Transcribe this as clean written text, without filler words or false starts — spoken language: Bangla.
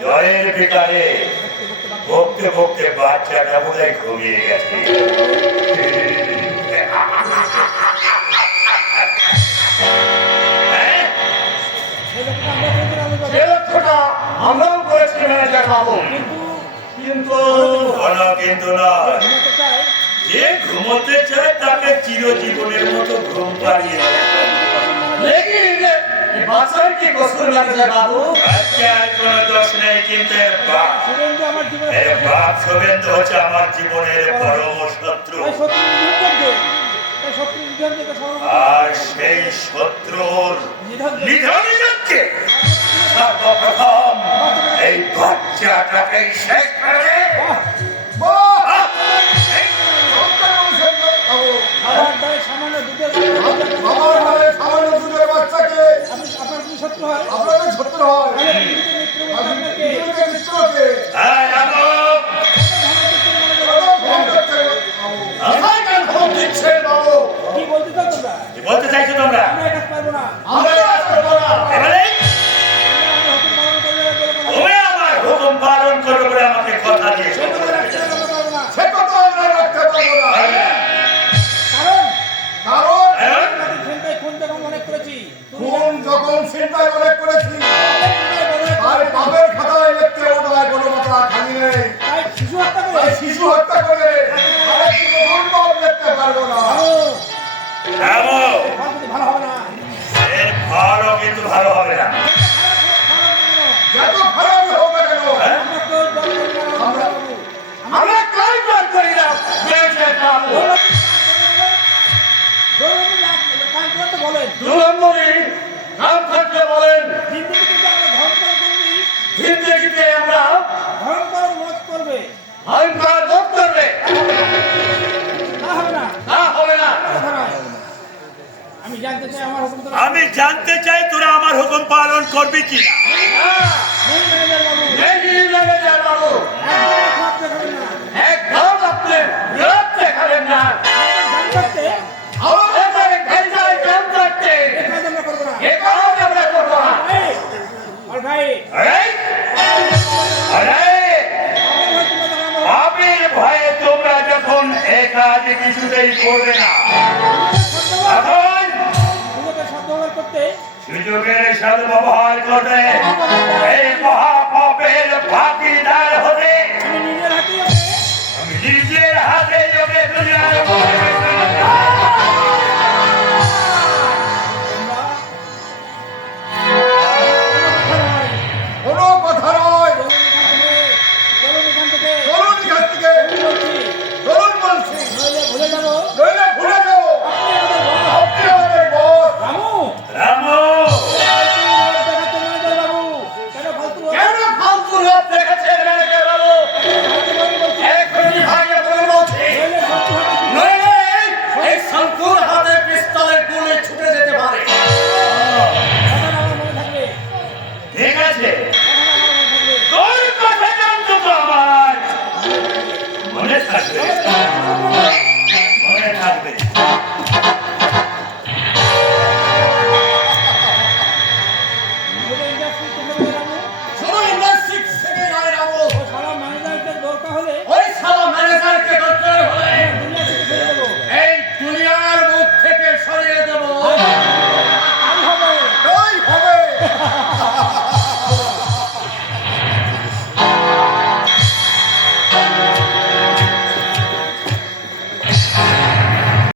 জয়ের ভিতরে ভক্তে ভক্তে বাচ্চাটা বোধহয় ঘুমিয়ে গেছে। আমরাও করেছি ম্যানেজার বাবু, কিন্তু নয়। যে ঘুমোতে চায় তাকে চিরজীবনের মতো ঘুম পাড়িয়ে বাচ্চার কি কসুর ম্যানেজার বাবু? বাচ্চার কোনো দোষ নেই, কিন্তু বাপ শুভেন্দু হচ্ছে আমার জীবনের পরম শত্রু। আর সেই শত্রুর নিধনে যাচ্ছে সর্বপ্রথম এই বাচ্চাটাকে শেষ করে। বলতে চাইছো তোমরা? তুমি আমার হুকুম পালন করো বলে আমাকে কথা দিয়েছো। শিশু হত্যা করে দেখতে পারবো না। এর ফলও কিন্তু ভালো হবে না। যত খারাপ হোক না কেন আমরা ক্লাইম্বার করি না। নাম থাকলে বলেন জিন্দেগিতে আমরা ভয়ঙ্কর রোধ করবে। আমি জানতে চাই তোরা আমার হুকুম পালন করবি কিনা। একদম আপনি বিরোধ দেখাবেন না। ভয়ে তোমরা যখন এ কাজ কিছুতেই করবে না, এখন সুযোগের সদ্ব্যবহার করবে এই মহাপাপের ভাগিদার